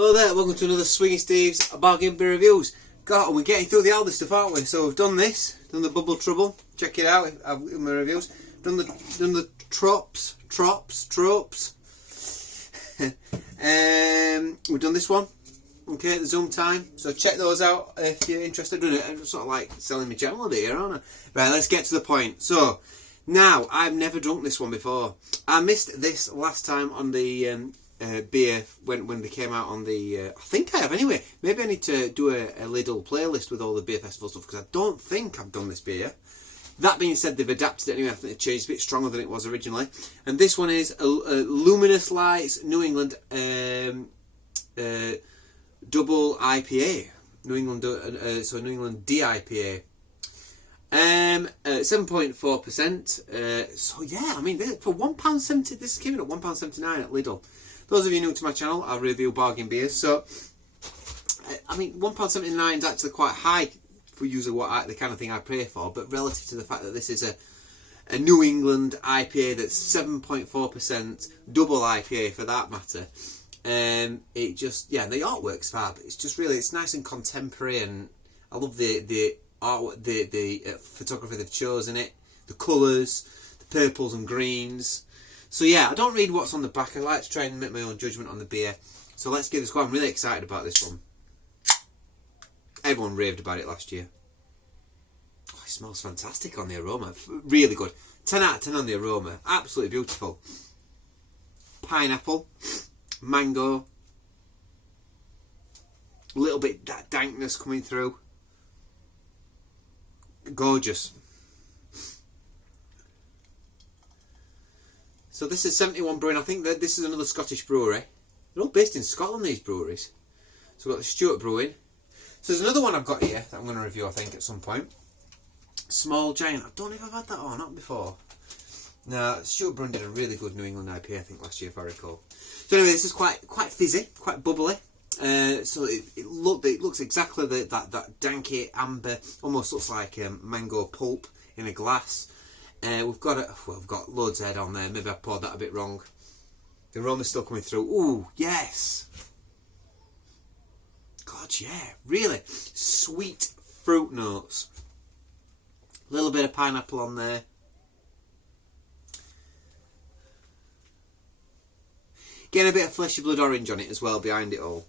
Hello there, welcome to another Swingy Steve's Bargain Beer Reviews. God, we're getting through the Aldi stuff, aren't we? So we've done this, done the Bubble Trouble, check it out in my reviews. Done the tropes. We've done this one, okay, the Zoom time. So check those out if you're interested in it. I'm sort of like selling my channel a bit here, aren't I? Right, let's get to the point. So now, I've never drunk this one before. I missed this last time on the beer when they came out on the I think I have anyway. Maybe I need to do a little playlist with all the beer festival stuff, because I don't think I've done this beer. That being said, they've adapted it anyway. I think they've changed a bit stronger than it was originally. And this one is a Luminous Lights New England double IPA. New England New England DIPA. 7.4%. So yeah, I mean, for £1.70, this came in at £1.79 at Lidl. Those of you new to my channel, I review bargain beers. So, I mean, £1.79 is actually quite high for user the kind of thing I pray for. But relative to the fact that this is a New England IPA that's 7.4%, double IPA for that matter, it just, yeah, the artwork's fab. It's just really, it's nice and contemporary, and I love the art, the photography they've chosen it, the colours, the purples and greens. So yeah, I don't read what's on the back. I like to try and make my own judgment on the beer. So let's give this go. I'm really excited about this one. Everyone raved about it last year. Oh, it smells fantastic on the aroma. Really good. 10 out of 10 on the aroma. Absolutely beautiful. Pineapple, mango, a little bit that dankness coming through. Gorgeous. So this is 71 Brewing. I think that this is another Scottish brewery. They're all based in Scotland, these breweries. So we've got the Stewart Brewing. So there's another one I've got here that I'm going to review, I think, at some point. Small Giant. I don't know if I've had that or not before. No, Stewart Brewing did a really good New England IPA, I think, last year, if I recall. So anyway, this is quite fizzy, quite bubbly. So it looks exactly that danky amber, almost looks like mango pulp in a glass. We've got loads of head on there. Maybe I poured that a bit wrong. The aroma's still coming through. Ooh, yes. God, yeah, really sweet fruit notes. A little bit of pineapple on there. Getting a bit of fleshy blood orange on it as well behind it all.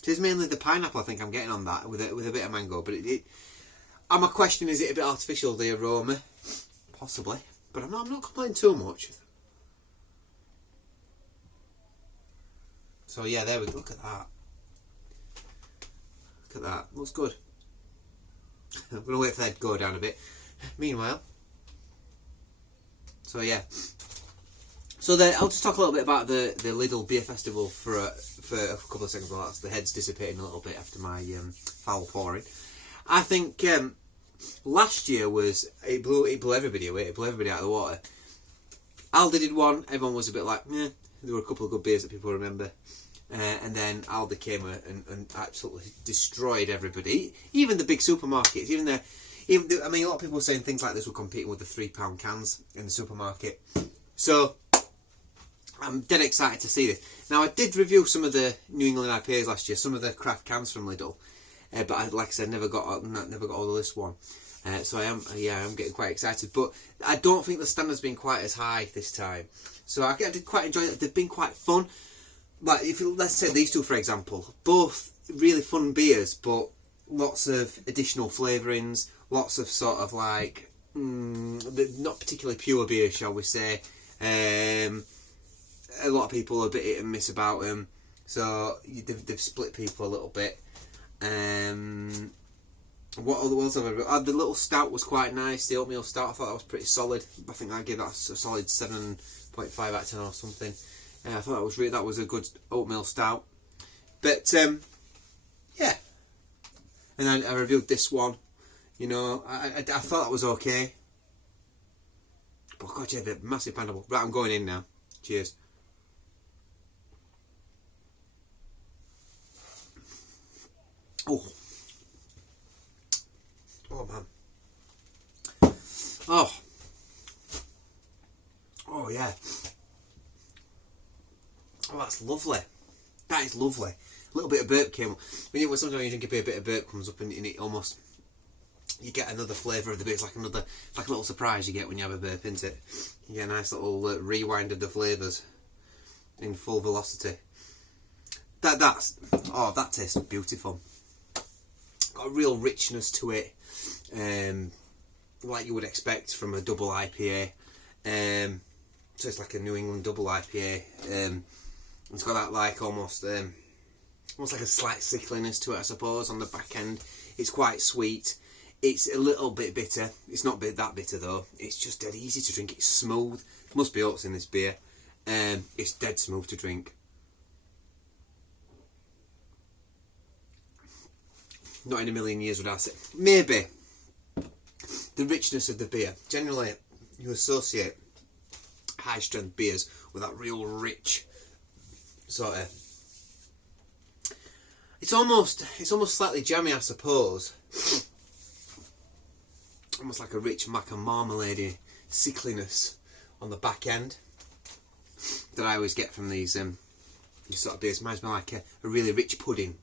It is mainly the pineapple I think I'm getting on that with a bit of mango, but my question, is it a bit artificial, the aroma? Possibly, but I'm not complaining too much. So yeah, there we go. Look at that. Look at that. Looks good. I'm going to wait for that to go down a bit. Meanwhile, so yeah. So I'll just talk a little bit about the Lidl Beer Festival for a couple of seconds while the head's dissipating a little bit after my foul pouring. I think last year it blew everybody away. It blew everybody out of the water. Aldi did one. Everyone was a bit like, meh. There were a couple of good beers that people remember. And then Aldi came and absolutely destroyed everybody. Even the big supermarkets. I mean, a lot of people were saying things like this were competing with the £3 cans in the supermarket. So I'm dead excited to see this. Now, I did review some of the New England IPAs last year, some of the craft cans from Lidl, but like I said, never got all of this one. So I am getting quite excited. But I don't think the standard's been quite as high this time. So I did quite enjoy it. They've been quite fun. Like let's take these two for example, both really fun beers, but lots of additional flavourings, lots of sort of like not particularly pure beer, shall we say. A lot of people are a bit hit and miss about them, so they've split people a little bit. What other ones have I read? The little stout was quite nice. The oatmeal stout, I thought that was pretty solid. I think I gave that a solid 7.5 out of 10 or something. I thought that was a good oatmeal stout. But yeah, and I reviewed this one. You know, I thought that was okay. But God, yeah, the massive pineapple. Right, I'm going in now. Cheers. Oh. Oh man. Oh. Oh yeah. Oh, that's lovely. That is lovely. A little bit of burp came up. Sometimes you drink a beer, a bit of burp comes up and it almost, you get another flavour of the beer. It's like a little surprise you get when you have a burp, isn't it? You get a nice little rewind of the flavours in full velocity. That tastes beautiful. Got a real richness to it, like you would expect from a double IPA. So it's like a New England double IPA. It's got that like almost like a slight sickliness to it, I suppose, on the back end. It's quite sweet. It's a little bit bitter. It's not that bitter though. It's just dead easy to drink. It's smooth. There must be oats in this beer. It's dead smooth to drink. Not in a million years would I say. Maybe the richness of the beer. Generally, you associate high strength beers with that real rich sort of. It's almost slightly jammy, I suppose. Almost like a rich mac and marmalade sickliness on the back end that I always get from these sort of beers. Reminds me like a really rich pudding,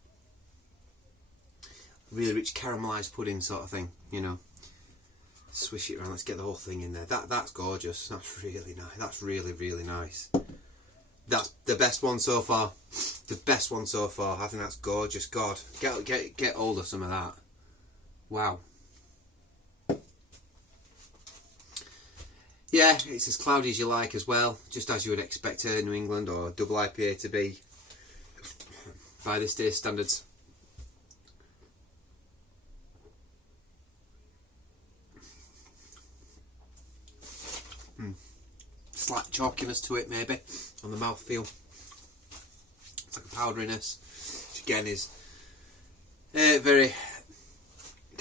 really rich caramelised pudding sort of thing. You know, swish it around. Let's get the whole thing in there. That's gorgeous. That's really nice. That's really, really nice. That's the best one so far. The best one so far. I think that's gorgeous. God, get hold of some of that. Wow. Yeah, it's as cloudy as you like as well, just as you would expect a New England or double IPA to be by this day's standards. Slight chalkiness to it maybe on the mouthfeel. It's like a powderiness, which again is very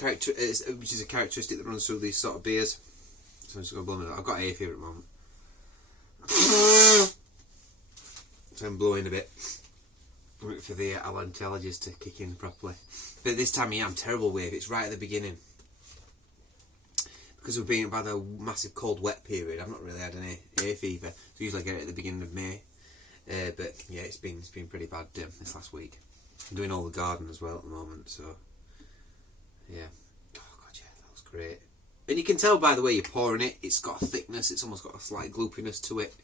which is a characteristic that runs through these sort of beers. So I'm just going to blow it. I've got hay fever at the moment, so I'm blowing a bit. I'm waiting for the allergies to kick in properly. But this time of year I'm terrible with it. It's right at the beginning. Because we've been by the massive cold wet period, I've not really had any hay fever. So usually I get it at the beginning of May. But yeah, it's been pretty bad this last week. I'm doing all the garden as well at the moment, so yeah. Oh god, yeah, that was great. And you can tell by the way you're pouring it, it's got a thickness. It's almost got a slight gloopiness to it.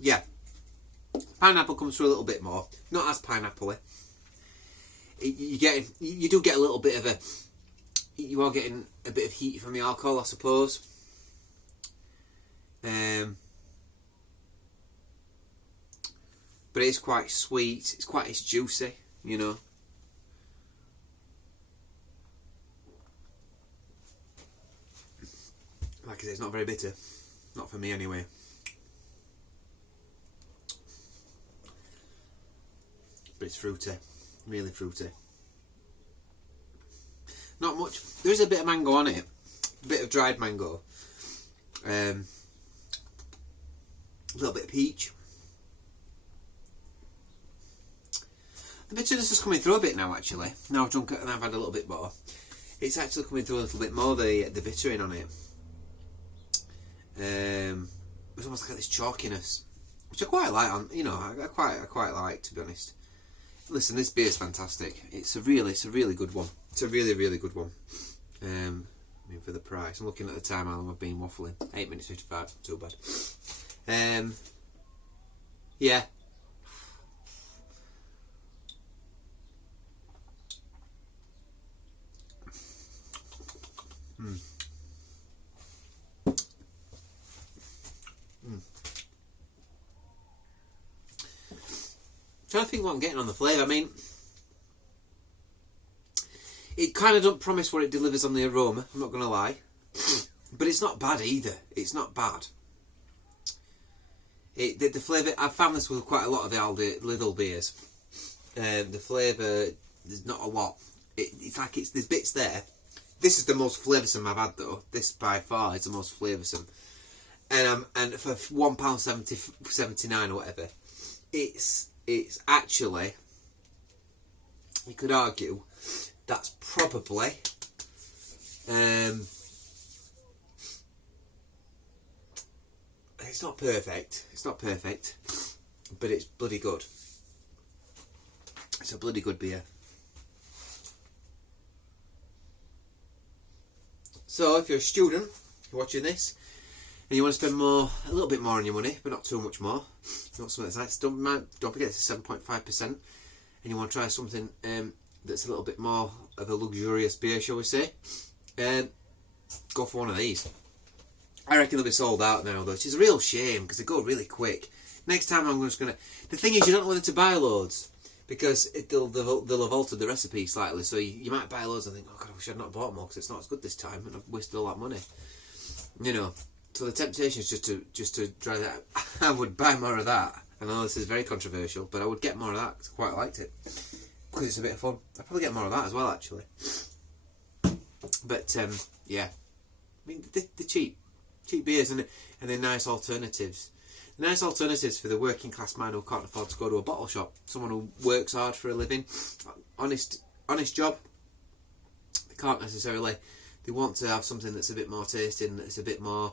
Yeah, pineapple comes through a little bit more. Not as pineapple-y. You do get a little bit of a. You are getting a bit of heat from the alcohol, I suppose. But it is quite sweet. It's juicy, you know. Like I said, it's not very bitter. Not for me anyway. But it's fruity. Really fruity. Not much. There is a bit of mango on it. A bit of dried mango. A little bit of peach. The bitterness is coming through a bit now actually. Now I've drunk it and I've had a little bit more. It's actually coming through a little bit more, the bittering on it. It's almost like this chalkiness, which I quite like. You know, I quite like, to be honest. Listen, this beer is fantastic. It's a really good one. It's a really good one. I mean, for the price, I'm looking at the time how long I've been waffling. 8 minutes 55. Not too bad. Yeah. Trying to think what I'm getting on the flavour. I mean, it kind of don't promise what it delivers on the aroma, I'm not going to lie. But it's not bad either. It's not bad. The flavour, I've found this with quite a lot of the Aldi Lidl beers. The flavour, there's not a lot. It's like there's bits there. This is the most flavoursome I've had though. This by far is the most flavoursome. And for £1.79 or whatever, it's actually, you could argue, that's probably It's not perfect. It's not perfect, but it's bloody good. It's a bloody good beer. So if you're a student watching this and you want to spend a little bit more on your money, but not too much more, you want something that's nice, don't forget it's 7.5%, and you want to try something that's a little bit more of a luxurious beer, shall we say, go for one of these. I reckon they'll be sold out now though, which is a real shame because they go really quick. Next time I'm just going to... The thing is, you don't want them to buy loads because they'll have altered the recipe slightly, so you might buy loads and think, oh God, I wish I'd not bought more because it's not as good this time and I've wasted all that money. You know, so the temptation is just to try that. I would buy more of that. I know this is very controversial, but I would get more of that because I quite liked it. Because it's a bit of fun. I'd probably get more of that as well, actually. But, yeah. I mean, they're cheap. Cheap beers and they're nice alternatives. Nice alternatives for the working class man who can't afford to go to a bottle shop. Someone who works hard for a living. Honest job. They can't necessarily... They want to have something that's a bit more tasty and that's a bit more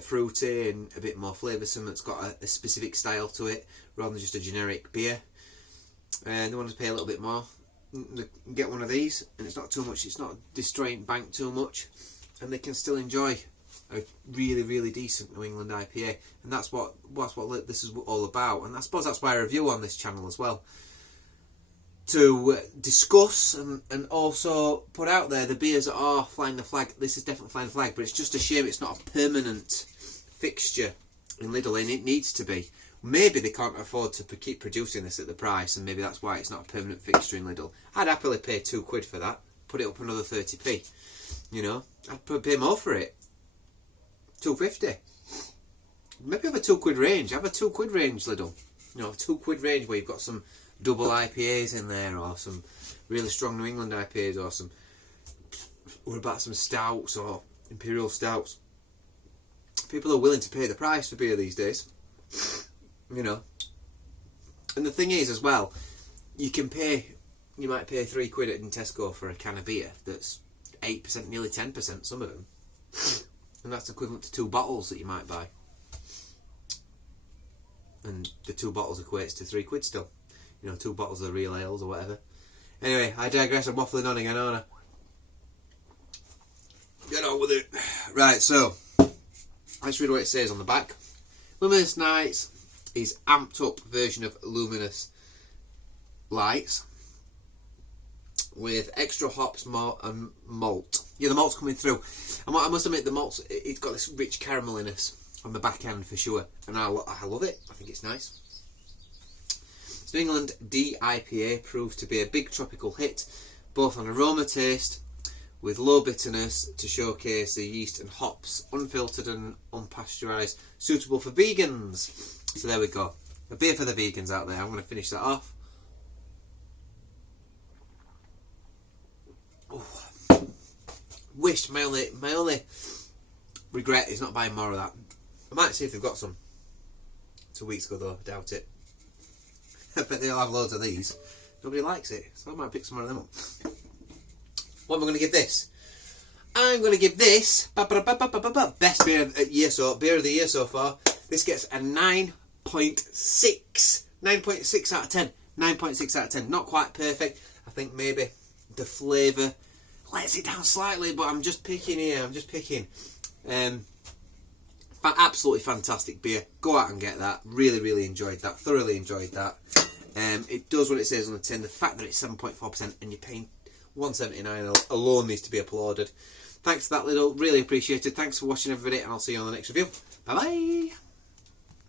fruity and a bit more flavoursome, that's got a specific style to it rather than just a generic beer. And they want to pay a little bit more. They can get one of these and it's not too much, it's not destroying bank too much, and they can still enjoy a really, really decent New England IPA. And that's what this is all about. And I suppose that's why I review on this channel as well. To discuss and also put out there the beers that are flying the flag. This is definitely flying the flag, but it's just a shame it's not a permanent fixture in Lidl, and it needs to be. Maybe they can't afford to keep producing this at the price, and maybe that's why it's not a permanent fixture in Lidl. I'd happily pay £2 for that, put it up another 30p. You know, I'd pay more for it. £2.50. Maybe have a £2 range. Have a £2 range, Lidl. You know, a £2 range where you've got some double IPAs in there, or some really strong New England IPAs, or about some stouts or imperial stouts. People are willing to pay the price for beer these days, you know. And the thing is, as well, you might pay £3 in Tesco for a can of beer that's 8%, nearly 10%, some of them. And that's equivalent to 2 bottles that you might buy. And the 2 bottles equates to £3 still. You know, 2 bottles of real ales or whatever. Anyway, I digress. I'm waffling on again, aren't I? Get on with it. Right, so let's read what it says on the back. Luminous Nights is amped up version of Luminous Lights with extra hops, and malt. Yeah, the malt's coming through. I must admit, the malt's, it's got this rich carameliness on the back end for sure, and I love it. I think it's nice. New England DIPA proved to be a big tropical hit, both on aroma taste, with low bitterness to showcase the yeast and hops, unfiltered and unpasteurised, suitable for vegans. So there we go. A beer for the vegans out there. I'm going to finish that off. Oh. Wished my only regret is not buying more of that. I might see if they've got some. 2 weeks ago though, I doubt it. I bet they'll have loads of these. Nobody likes it, so I might pick some of them up. What am I going to give this? I'm going to give this best beer of the year so far. This gets a 9.6. 9.6 out of 10. 9.6 out of 10. Not quite perfect. I think maybe the flavour lets it down slightly, but I'm just picking here. I'm just picking. Absolutely fantastic beer. Go out and get that. Really, really enjoyed that. Thoroughly enjoyed that. It does what it says on the tin. The fact that it's 7.4% and you're paying $1.79 alone needs to be applauded. Thanks for that, Lidl. Really appreciated. Thanks for watching, everybody, and I'll see you on the next review. Bye bye.